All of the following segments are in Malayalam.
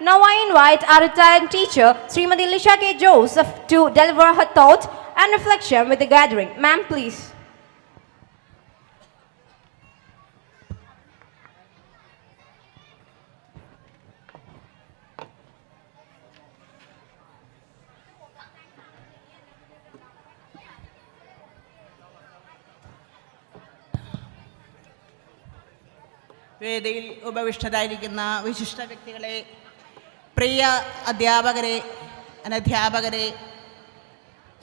Now I invite our retired teacher, Srimati Lisha K. Joseph, to deliver her thoughts and reflection with the gathering. Ma'am, please. വേദിയിൽ ഉപവിഷ്ടരായിരിക്കുന്ന വിശിഷ്ട വ്യക്തികളെ, പ്രിയ അധ്യാപകരെ, അനധ്യാപകരെ,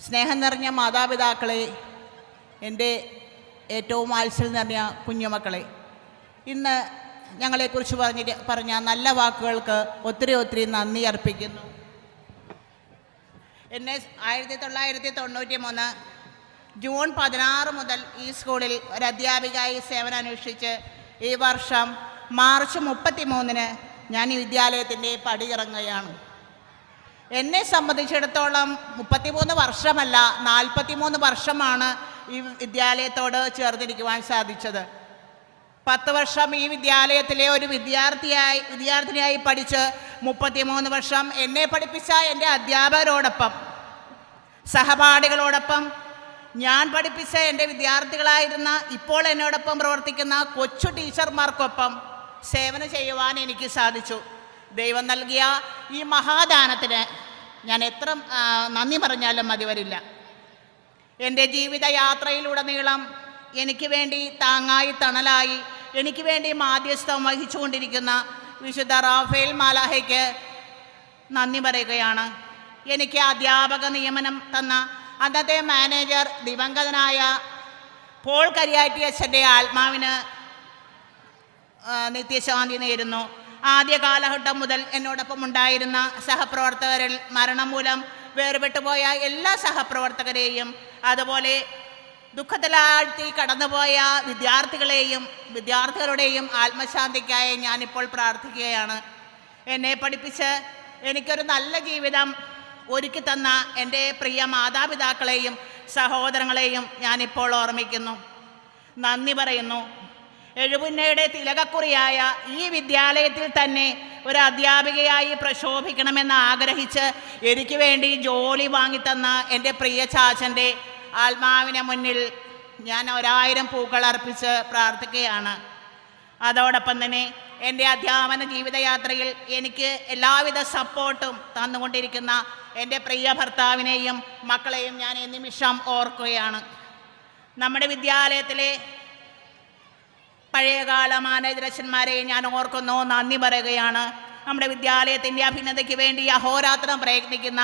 സ്നേഹം നിറഞ്ഞ മാതാപിതാക്കളെ, എൻ്റെ ഏറ്റവും വാത്സല്യം നിറഞ്ഞ കുഞ്ഞുമക്കളെ, ഇന്ന് ഞങ്ങളെക്കുറിച്ച് പറഞ്ഞ നല്ല വാക്കുകൾക്ക് ഒത്തിരി നന്ദി അർപ്പിക്കുന്നു. എന്നെ 1993 ജൂൺ 16 മുതൽ ഈ സ്കൂളിൽ ഒരു അധ്യാപികയായി സേവനം അനുഷ്ഠിച്ച് ഈ വർഷം മാർച്ച് 33 ഞാൻ ഈ വിദ്യാലയത്തിൻ്റെ പടിയിറങ്ങുകയാണ്. എന്നെ സംബന്ധിച്ചിടത്തോളം 33 വർഷമല്ല 43 വർഷമാണ് ഈ വിദ്യാലയത്തോട് ചേർന്നിരിക്കുവാൻ സാധിച്ചത്. 10 വർഷം ഈ വിദ്യാലയത്തിലെ ഒരു വിദ്യാർത്ഥിനിയായി പഠിച്ച് 33 വർഷം എന്നെ പഠിപ്പിച്ച എൻ്റെ അധ്യാപകരോടൊപ്പം, സഹപാഠികളോടൊപ്പം, ഞാൻ പഠിപ്പിച്ച എൻ്റെ വിദ്യാർത്ഥികളായിരുന്ന ഇപ്പോൾ എന്നോടൊപ്പം പ്രവർത്തിക്കുന്ന കൊച്ചു ടീച്ചർമാർക്കൊപ്പം സേവനം ചെയ്യുവാൻ എനിക്ക് സാധിച്ചു. ദൈവം നൽകിയ ഈ മഹാദാനത്തിന് ഞാൻ എത്ര നന്ദി പറഞ്ഞാലും മതി വരില്ല. എൻ്റെ ജീവിതയാത്രയിലുടനീളം എനിക്ക് വേണ്ടി താങ്ങായി തണലായി എനിക്ക് വേണ്ടി മാധ്യസ്ഥം വഹിച്ചുകൊണ്ടിരിക്കുന്ന വിശുദ്ധ റാഫേൽ മാലാഹയ്ക്ക് നന്ദി പറയുകയാണ്. എനിക്ക് അധ്യാപക നിയമനം തന്ന അന്നത്തെ മാനേജർ ദിവംഗതനായ പോൾ കരിയാറ്റി അച്ഛൻ്റെ ആത്മാവിന് നിത്യശാന്തി നേരുന്നു. ആദ്യ കാലഘട്ടം മുതൽ എന്നോടൊപ്പം ഉണ്ടായിരുന്ന സഹപ്രവർത്തകരിൽ മരണം മൂലം വേർപെട്ടുപോയ എല്ലാ സഹപ്രവർത്തകരെയും, അതുപോലെ ദുഃഖത്തിലാഴ്ത്തി കടന്നുപോയ വിദ്യാർത്ഥികളുടെയും ആത്മശാന്തിക്കായി ഞാനിപ്പോൾ പ്രാർത്ഥിക്കുകയാണ്. എന്നെ പഠിപ്പിച്ച് എനിക്കൊരു നല്ല ജീവിതം ഒരുക്കി തന്ന എൻ്റെ പ്രിയ മാതാപിതാക്കളെയും സഹോദരങ്ങളെയും ഞാനിപ്പോൾ ഓർമ്മിക്കുന്നു, നന്ദി പറയുന്നു. എഴുപുന്നയുടെ തിലകക്കുറിയായ ഈ വിദ്യാലയത്തിൽ തന്നെ ഒരു അധ്യാപികയായി പ്രശോഭിക്കണമെന്ന് ആഗ്രഹിച്ച് എനിക്ക് വേണ്ടി ജോലി വാങ്ങിത്തന്ന എൻ്റെ പ്രിയ ചാച്ചൻ്റെ ആത്മാവിന് മുന്നിൽ ഞാൻ 1000 പൂക്കൾ അർപ്പിച്ച് പ്രാർത്ഥിക്കുകയാണ്. അതോടൊപ്പം തന്നെ എൻ്റെ അധ്യാപന ജീവിതയാത്രയിൽ എനിക്ക് എല്ലാവിധ സപ്പോർട്ടും തന്നുകൊണ്ടിരിക്കുന്ന എൻ്റെ പ്രിയ ഭർത്താവിനെയും മക്കളെയും ഞാൻ ഈ നിമിഷം ഓർക്കുകയാണ്. നമ്മുടെ വിദ്യാലയത്തിലെ പഴയകാല മാനേജരച്ഛന്മാരെ ഞാൻ ഓർക്കുന്നു, നന്ദി പറയുകയാണ്. നമ്മുടെ വിദ്യാലയത്തിൻ്റെ അഭ്യുന്നതിക്ക് വേണ്ടി അഹോരാത്രം പ്രയത്നിക്കുന്ന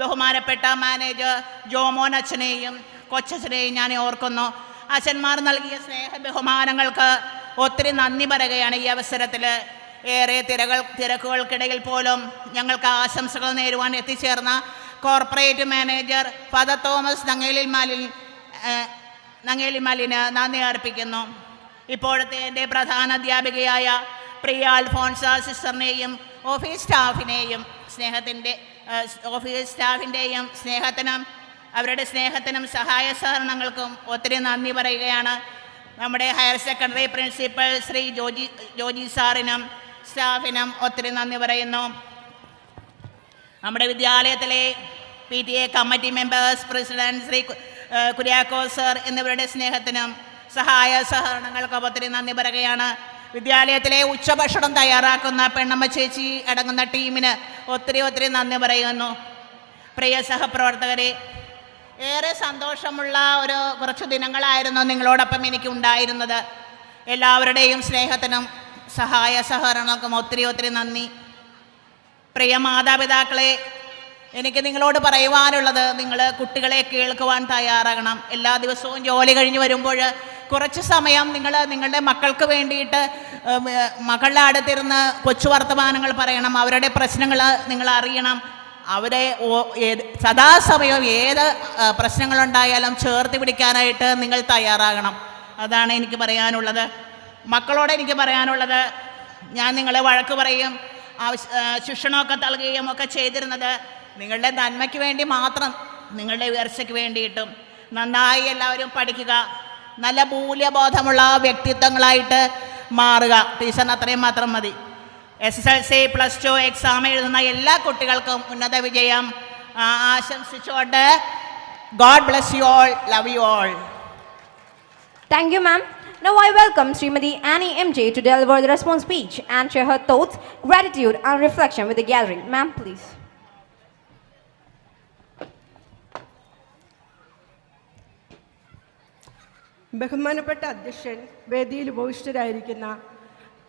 ബഹുമാനപ്പെട്ട മാനേജർ ജോമോൻ അച്ഛനെയും കൊച്ചച്ഛനെയും ഞാൻ ഓർക്കുന്നു. അച്ഛന്മാർ നൽകിയ സ്നേഹ ബഹുമാനങ്ങൾക്ക് ഒത്തിരി നന്ദി പറയുകയാണ്. ഈ അവസരത്തിൽ ഏറെ തിരക്കുകൾക്കിടയിൽ പോലും ഞങ്ങൾക്ക് ആശംസകൾ നേരുവാൻ എത്തിച്ചേർന്ന കോർപ്പറേറ്റ് മാനേജർ ഫാദർ തോമസ് നങ്ങേലിമാലിന് നന്ദി അർപ്പിക്കുന്നു. ഇപ്പോഴത്തെ എൻ്റെ പ്രധാന അധ്യാപികയായ പ്രിയ അൽഫോൺസ സിസ്റ്ററിനെയും ഓഫീസ് സ്റ്റാഫിൻ്റെയും അവരുടെ സ്നേഹത്തിനും സഹായ സഹകരണങ്ങൾക്കും ഒത്തിരി നന്ദി പറയുകയാണ്. നമ്മുടെ higher secondary principal Shri Joji സാറിനും സ്റ്റാഫിനും ഒത്തിരി നന്ദി പറയുന്നു. നമ്മുടെ വിദ്യാലയത്തിലെ PTA committee members, president Shri Kuriakose sir എന്നിവരുടെ സ്നേഹത്തിനും സഹായ സഹകരണങ്ങൾക്കും ഒത്തിരി നന്ദി പറയുകയാണ്. വിദ്യാലയത്തിലെ ഉച്ചഭക്ഷണം തയ്യാറാക്കുന്ന പെണ്ണമ്മ ചേച്ചി അടങ്ങുന്ന ടീമിന് ഒത്തിരി നന്ദി പറയുന്നു. പ്രിയ സഹപ്രവർത്തകരെ, ഏറെ സന്തോഷമുള്ള കുറച്ചു ദിനങ്ങളായിരുന്നു നിങ്ങളോടൊപ്പം എനിക്ക് ഉണ്ടായിരുന്നത്. എല്ലാവരുടെയും സ്നേഹത്തിനും സഹായ സഹകരണങ്ങൾക്കും ഒത്തിരി നന്ദി. പ്രിയ മാതാപിതാക്കളെ, എനിക്ക് നിങ്ങളോട് പറയുവാനുള്ളത്, നിങ്ങൾ കുട്ടികളെ കേൾക്കുവാൻ തയ്യാറാകണം. എല്ലാ ദിവസവും ജോലി കഴിഞ്ഞ് വരുമ്പോൾ കുറച്ച് സമയം നിങ്ങളുടെ മക്കൾക്ക് വേണ്ടിയിട്ട് മക്കളുടെ അടുത്തിരുന്ന് കൊച്ചു വർത്തമാനങ്ങൾ പറയണം. അവരുടെ പ്രശ്നങ്ങൾ നിങ്ങൾ അറിയണം. അവരെ സദാസമയം ഏത് പ്രശ്നങ്ങളുണ്ടായാലും ചേർത്ത് പിടിക്കാനായിട്ട് നിങ്ങൾ തയ്യാറാകണം. അതാണ് എനിക്ക് പറയാനുള്ളത്. മക്കളോട് എനിക്ക് പറയാനുള്ളത്, ഞാൻ നിങ്ങളെ വഴക്ക് പറയും, ശിക്ഷണമൊക്കെ നൽകുകയും ഒക്കെ ചെയ്തിരുന്നത് നിങ്ങളുടെ നന്മയ്ക്ക് വേണ്ടി മാത്രം, നിങ്ങളുടെ ഉയർച്ചയ്ക്ക് വേണ്ടിയിട്ടും. നന്നായി എല്ലാവരും പഠിക്കുക, നല്ല മൂല്യബോധമുള്ള വ്യക്തിത്വങ്ങളായിട്ട് മാറുക. ടീച്ചറിന് അത്രയും മാത്രം മതി. SSLC +2 എക്സാം എഴുതുന്ന എല്ലാ കുട്ടികൾക്കും ഉന്നത വിജയം ആശംസിച്ചുകൊണ്ട് God bless you all, love you all. Thank you, ma'am. Now I welcome Srimati Annie MJ to deliver the response speech and share her thoughts, gratitude and reflection with the gathering. Ma'am, please. ബഹുമാനപ്പെട്ട അധ്യക്ഷൻ, വേദിയിൽ ഉപവിഷ്ടരായിരിക്കുന്ന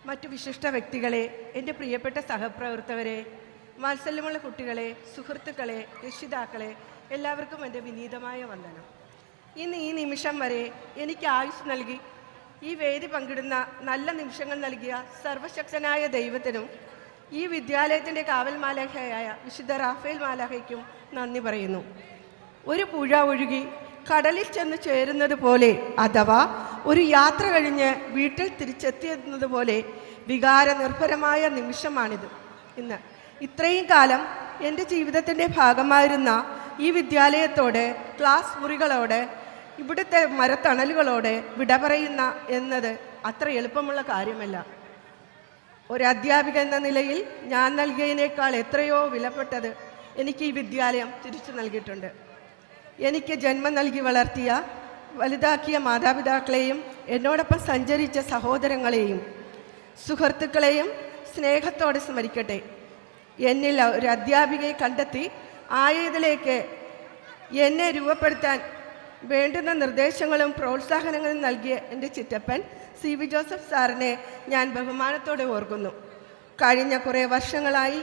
മറ്റു വിശിഷ്ട വ്യക്തികളെ, എൻ്റെ പ്രിയപ്പെട്ട സഹപ്രവർത്തകരെ, വാത്സല്യമുള്ള കുട്ടികളെ, സുഹൃത്തുക്കളെ, രക്ഷിതാക്കളെ, എല്ലാവർക്കും എൻ്റെ വിനീതമായ വന്ദനം. ഇന്ന് ഈ നിമിഷം വരെ എനിക്ക് ആയുസ് നൽകി ഈ വേദി പങ്കിടുന്ന നല്ല നിമിഷങ്ങൾ നൽകിയ സർവശക്തനായ ദൈവത്തിനും ഈ വിദ്യാലയത്തിൻ്റെ കാവൽ മാലാഖയായ വിശുദ്ധ റാഫേൽ മാലാഖയ്ക്കും നന്ദി പറയുന്നു. ഒരു പുഴ ഒഴുകി കടലിൽ ചെന്ന് ചേരുന്നത് പോലെ, അഥവാ ഒരു യാത്ര കഴിഞ്ഞ് വീട്ടിൽ തിരിച്ചെത്തിയത് പോലെ വികാരനിർഭരമായ നിമിഷമാണിത്. ഇന്ന് ഇത്രയും കാലം എൻ്റെ ജീവിതത്തിൻ്റെ ഭാഗമായിരുന്ന ഈ വിദ്യാലയത്തോടെ, ക്ലാസ് മുറികളോടെ, ഇവിടുത്തെ മരത്തണലുകളോടെ വിട പറയുന്ന എന്നത് അത്ര എളുപ്പമുള്ള കാര്യമല്ല. ഒരു അധ്യാപിക എന്ന നിലയിൽ ഞാൻ നൽകിയതിനേക്കാൾ എത്രയോ വിലപ്പെട്ടത് എനിക്ക് ഈ വിദ്യാലയം തിരിച്ചു നൽകിയിട്ടുണ്ട്. എനിക്ക് ജന്മം നൽകി വളർത്തിയ, വലുതാക്കിയ മാതാപിതാക്കളെയും എന്നോടൊപ്പം സഞ്ചരിച്ച സഹോദരങ്ങളെയും സുഹൃത്തുക്കളെയും സ്നേഹത്തോടെ സ്മരിക്കട്ടെ. എന്നിൽ ഒരു അധ്യാപികയെ കണ്ടെത്തി ആയതിലേക്ക് എന്നെ രൂപപ്പെടുത്താൻ വേണ്ടുന്ന നിർദ്ദേശങ്ങളും പ്രോത്സാഹനങ്ങളും നൽകിയ എൻ്റെ ചിറ്റപ്പൻ CB ജോസഫ് സാറിനെ ഞാൻ ബഹുമാനത്തോടെ ഓർക്കുന്നു. കഴിഞ്ഞ കുറേ വർഷങ്ങളായി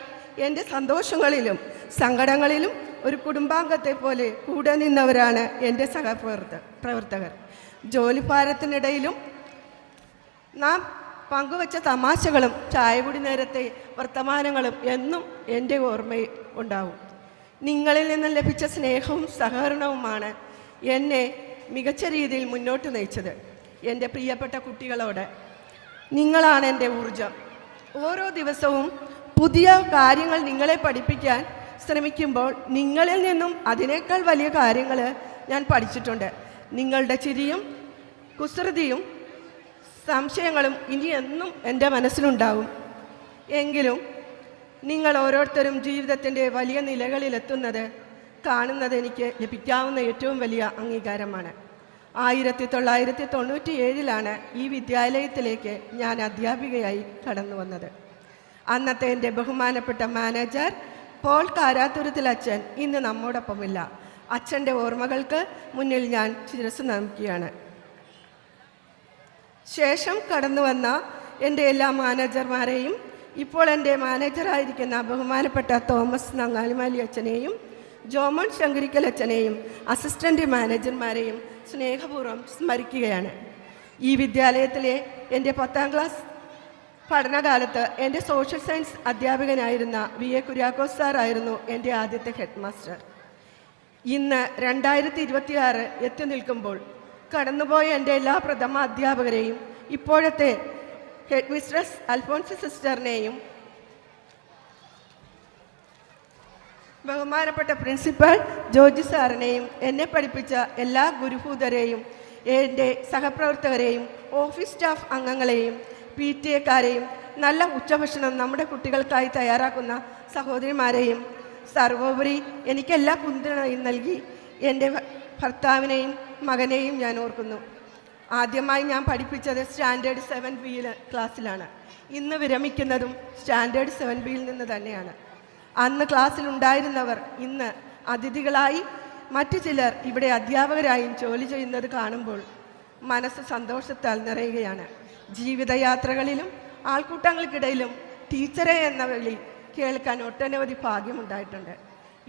എൻ്റെ സന്തോഷങ്ങളിലും സങ്കടങ്ങളിലും ഒരു കുടുംബാംഗത്തെ പോലെ കൂടെ നിന്നവരാണ് എൻ്റെ സഹപ്രവർത്തകർ. ജോലിഭാരത്തിനിടയിലും നാം പങ്കുവച്ച തമാശകളും ചായകുടി നേരത്തെ വർത്തമാനങ്ങളും എന്നും എൻ്റെ ഓർമ്മയിൽ ഉണ്ടാവും. നിങ്ങളിൽ നിന്ന് ലഭിച്ച സ്നേഹവും സഹകരണവുമാണ് എന്നെ മികച്ച രീതിയിൽ മുന്നോട്ട് നയിച്ചത്. എൻ്റെ പ്രിയപ്പെട്ട കുട്ടികളോട്, നിങ്ങളാണ് എൻ്റെ ഊർജം. ഓരോ ദിവസവും പുതിയ കാര്യങ്ങൾ നിങ്ങളെ പഠിപ്പിക്കാൻ ശ്രമിക്കുമ്പോൾ നിങ്ങളിൽ നിന്നും അതിനേക്കാൾ വലിയ കാര്യങ്ങൾ ഞാൻ പഠിച്ചിട്ടുണ്ട്. നിങ്ങളുടെ ചിരിയും കുസൃതിയും സംശയങ്ങളും ഇനി എന്നും എൻ്റെ മനസ്സിലുണ്ടാവും. എങ്കിലും നിങ്ങൾ ഓരോരുത്തരും ജീവിതത്തിൻ്റെ വലിയ നിലകളിലെത്തുന്നത് കാണുന്നത് എനിക്ക് ലഭിക്കാവുന്ന ഏറ്റവും വലിയ അംഗീകാരമാണ്. 1997 ഈ വിദ്യാലയത്തിലേക്ക് ഞാൻ അധ്യാപികയായി കടന്നു വന്നത്. അന്നത്തെ എൻ്റെ ബഹുമാനപ്പെട്ട മാനേജർ പോൾ കാരാത്തുരത്തിൽ അച്ഛൻ ഇന്ന് നമ്മോടൊപ്പമില്ല. അച്ഛൻ്റെ ഓർമ്മകൾക്ക് മുന്നിൽ ഞാൻ ശിരസ്സ് നമിക്കുകയാണ്. ശേഷം കടന്നു വന്ന എൻ്റെ എല്ലാ മാനേജർമാരെയും, ഇപ്പോൾ എൻ്റെ മാനേജറായിരിക്കുന്ന ബഹുമാനപ്പെട്ട തോമസ് നങ്ങാലിമാലി അച്ഛനെയും ജോമോൻ ശങ്കരിക്കൽ അച്ഛനെയും അസിസ്റ്റൻ്റ് മാനേജർമാരെയും സ്നേഹപൂർവ്വം സ്മരിക്കുകയാണ്. ഈ വിദ്യാലയത്തിലെ എൻ്റെ 10ാം ക്ലാസ് പഠനകാലത്ത് എൻ്റെ സോഷ്യൽ സയൻസ് അധ്യാപകനായിരുന്ന VA കുര്യാക്കോസ് സാറായിരുന്നു എൻ്റെ ആദ്യത്തെ ഹെഡ് മാസ്റ്റർ. ഇന്ന് 2026 എത്തി നിൽക്കുമ്പോൾ കടന്നുപോയ എൻ്റെ എല്ലാ പ്രഥമ അധ്യാപകരെയും, ഇപ്പോഴത്തെ ഹെഡ് മിസ്ട്രസ് അൽഫോൻസി സിസ്റ്ററിനെയും, ബഹുമാനപ്പെട്ട പ്രിൻസിപ്പൽ ജോർജ് സാറിനെയും, എന്നെ പഠിപ്പിച്ച എല്ലാ ഗുരുഭൂതരെയും, എൻ്റെ സഹപ്രവർത്തകരെയും, ഓഫീസ് സ്റ്റാഫ് അംഗങ്ങളെയും, PTA-കാരെയും, നല്ല ഉച്ചഭക്ഷണം നമ്മുടെ കുട്ടികൾക്കായി തയ്യാറാക്കുന്ന സഹോദരിമാരെയും, സർവോപരി എനിക്കെല്ലാ പിന്തുണയും നൽകി എൻ്റെ ഭർത്താവിനെയും മകനെയും ഞാൻ ഓർക്കുന്നു. ആദ്യമായി ഞാൻ പഠിപ്പിച്ചത് സ്റ്റാൻഡേർഡ് 7B ക്ലാസ്സിലാണ്. ഇന്ന് വിരമിക്കുന്നതും സ്റ്റാൻഡേർഡ് 7Bയിൽ നിന്ന് തന്നെയാണ്. അന്ന് ക്ലാസ്സിലുണ്ടായിരുന്നവർ ഇന്ന് അതിഥികളായി, മറ്റു ചിലർ ഇവിടെ അധ്യാപകരായും ജോലി ചെയ്യുന്നത് കാണുമ്പോൾ മനസ്സ് സന്തോഷത്താൽ നിറയുകയാണ്. ജീവിതയാത്രകളിലും ആൾക്കൂട്ടങ്ങൾക്കിടയിലും ടീച്ചറെ എന്ന വിളി കേൾക്കാൻ ഒട്ടനവധി ഭാഗ്യമുണ്ടായിട്ടുണ്ട്.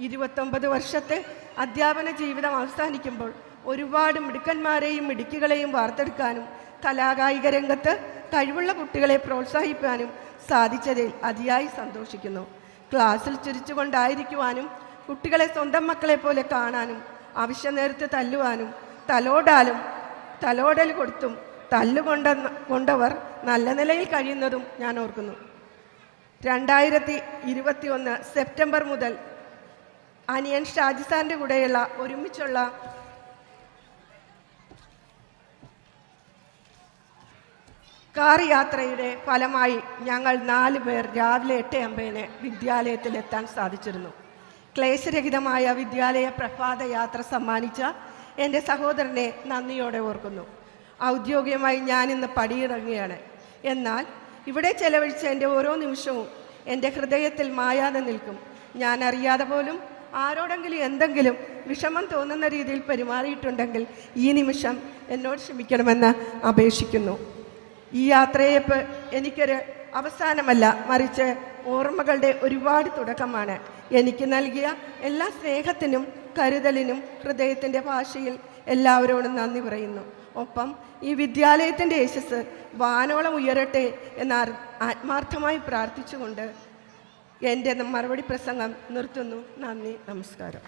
29 വർഷത്തെ അധ്യാപന ജീവിതം അവസാനിക്കുമ്പോൾ ഒരുപാട് മിടുക്കന്മാരെയും മിടുക്കികളെയും വാർത്തെടുക്കാനും കലാകായിക രംഗത്ത് കഴിവുള്ള കുട്ടികളെ പ്രോത്സാഹിപ്പിക്കാനും സാധിച്ചതിൽ അതിയായി സന്തോഷിക്കുന്നു. ക്ലാസ്സിൽ ചിരിച്ചുകൊണ്ടായിരിക്കുവാനും കുട്ടികളെ സ്വന്തം മക്കളെ പോലെ കാണാനും ആവശ്യ നേരത്ത് തല്ലുവാനും തലോടൽ കൊടുത്തും കൊണ്ടവർ നല്ല നിലയിൽ കഴിയുന്നതും ഞാൻ ഓർക്കുന്നു. 2021 സെപ്റ്റംബർ മുതൽ അനിയൻ ഷാജി സാറിൻ്റെ കൂടെയുള്ള ഒരുമിച്ചുള്ള കാർ യാത്രയുടെ ഫലമായി ഞങ്ങൾ 4 പേർ രാവിലെ 8:50 വിദ്യാലയത്തിലെത്താൻ സാധിച്ചിരുന്നു. ക്ലേശരഹിതമായ വിദ്യാലയ പ്രഭാത യാത്ര സമ്മാനിച്ച എൻ്റെ സഹോദരനെ നന്ദിയോടെ ഓർക്കുന്നു. ഔദ്യോഗികമായി ഞാനിന്ന് പടിയിറങ്ങുകയാണ്. എന്നാൽ ഇവിടെ ചെലവഴിച്ച എൻ്റെ ഓരോ നിമിഷവും എൻ്റെ ഹൃദയത്തിൽ മായാതെ നിൽക്കും. ഞാൻ അറിയാതെ പോലും ആരോടെങ്കിലും എന്തെങ്കിലും വിഷമം തോന്നുന്ന രീതിയിൽ പെരുമാറിയിട്ടുണ്ടെങ്കിൽ ഈ നിമിഷം എന്നോട് ക്ഷമിക്കണമെന്ന് അപേക്ഷിക്കുന്നു. ഈ യാത്രയപ്പ് എനിക്കൊരു അവസാനമല്ല, മറിച്ച് ഓർമ്മകളുടെ ഒരുപാട് തുടക്കമാണ്. എനിക്ക് നൽകിയ എല്ലാ സ്നേഹത്തിനും കരുതലിനും ഹൃദയത്തിൻ്റെ ഭാഷയിൽ എല്ലാവരോടും നന്ദി പറയുന്നു. ഒപ്പം ഈ വിദ്യാലയത്തിൻ്റെ യശസ് വാനോളം ഉയരട്ടെ എന്ന് ആത്മാർത്ഥമായി പ്രാർത്ഥിച്ചുകൊണ്ട് എൻ്റെ മറുപടി പ്രസംഗം നിർത്തുന്നു. നന്ദി, നമസ്കാരം.